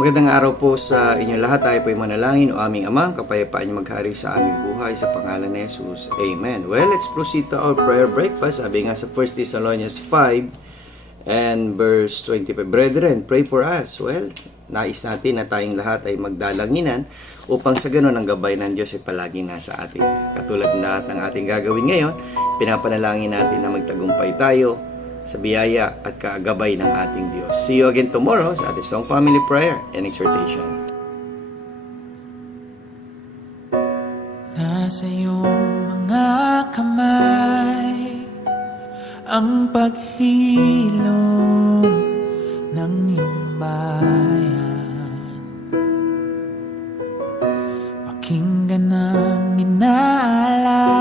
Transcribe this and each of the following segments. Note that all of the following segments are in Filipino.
Magandang araw po sa inyong lahat. Tayo po ay manalangin. O aming Ama, kapayapaan niyo maghari sa aming buhay sa pangalan ni Jesus. Amen. Well, let's proceed to our prayer breakfast. Sabi nga sa 1 Thessalonians 5 and verse 25, Brethren, pray for us. Well, nais natin na tayong lahat ay magdalanginan upang sa ganun ang gabay ng Diyos ay palaging nasa atin. Katulad ng lahat ng ating gagawin ngayon, pinapanalangin natin na magtagumpay tayo sa biyaya at kaagabay ng ating Diyos. See you again tomorrow sa ating Song Family Prayer and Exhortation. Nasa iyong mga kamay ang paghilom ng iyong bayan. Pakinggan ang inaalay,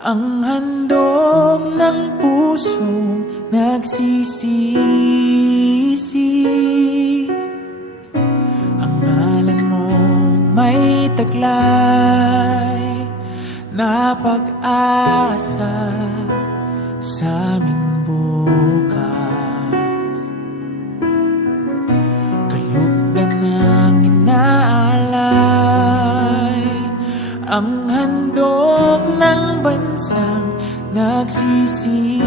ang handog ng pusong nagsisisi. Ang ngalan mo may taglay na pag-asa sa aming bukas. Kalugdan ng inaalay, ang handog ng bansang nagsisisi.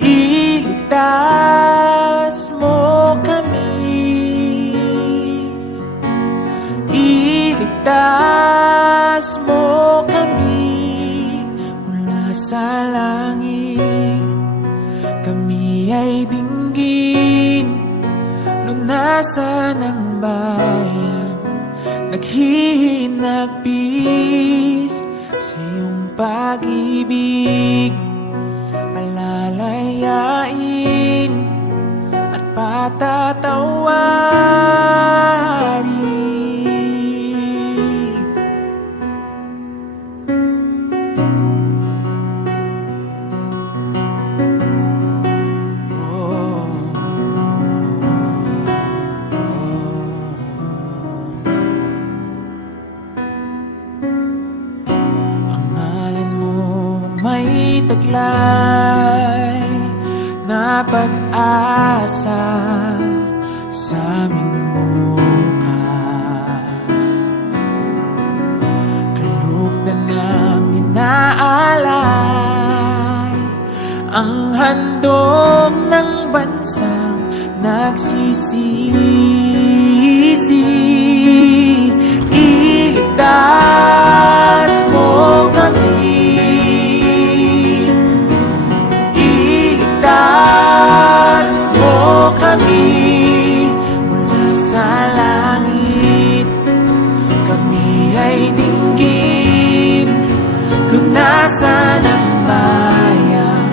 Iligtas mo kami, iligtas mo kami mula sa langit. Kami ay dinggin, lunasan ng bayan, naghihinagpis sa iyong pag-ibig. Palalayain at patatawarin. May taglay na pag-asa sa aming bukas. Kalugdan ng inaalay, ang handog ng bansang nagsisisi. Iligtas mo kami, iligtas mo kami mula sa langit. Kami ay dinggin, lunasan ng bayan,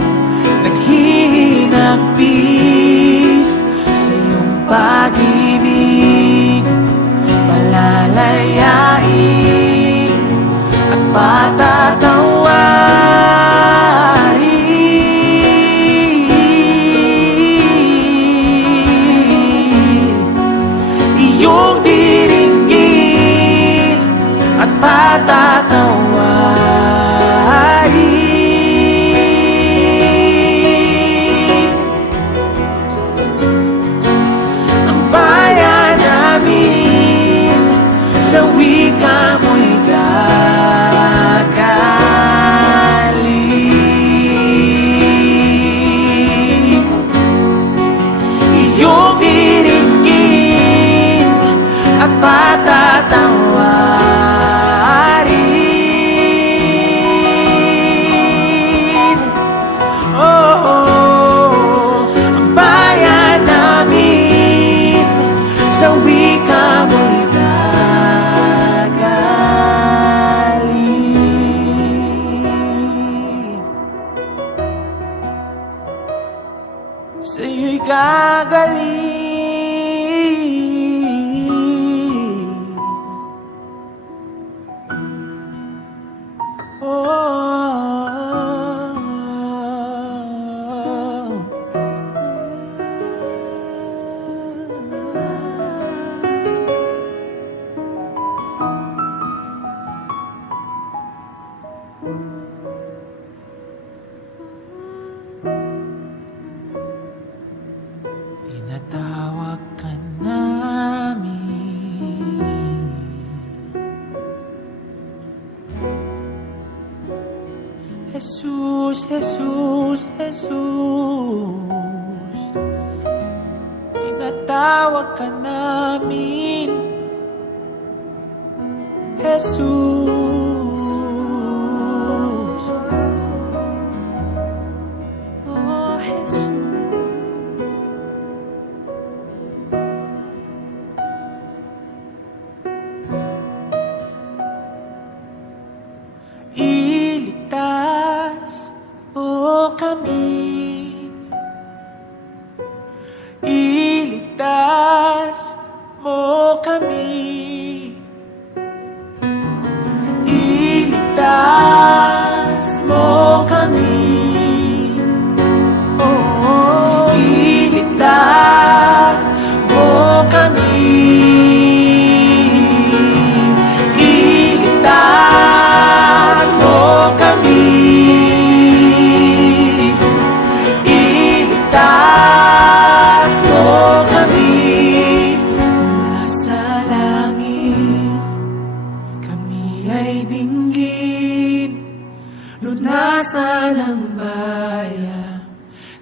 naghihinagpis sa iyong pag-ibig. Palalayain at patatawarin. Iyong diringgin at patatawarin. Ang bayan namin sa wika mo'y gagaling. Iyong diringgin at patatawarin. Oh, ang bayan namin sa wika mo'y gagaling. Sa'yo'y gagaling. Jesus, Jesus, Jesus, tinatawag ka namin, Jesus. Oh, Jesus. Iligtas mo kami, iligtas mo kami, iligtas mo kami, oh, iligtas mo kami, iligtas mo kami, iligtas mo kami mula sa langit. Kami ay dinggin, lunasan ang bayan,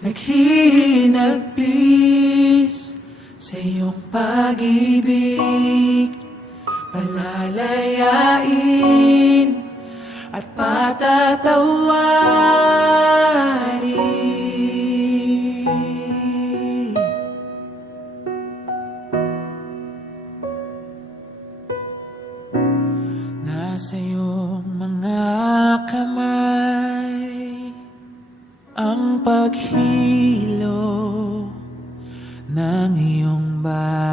naghihinagpis sa iyong pag-ibig, palalayain at patatawarin. Nasa iyong mga kamay ang paghilo ng iyong bayan.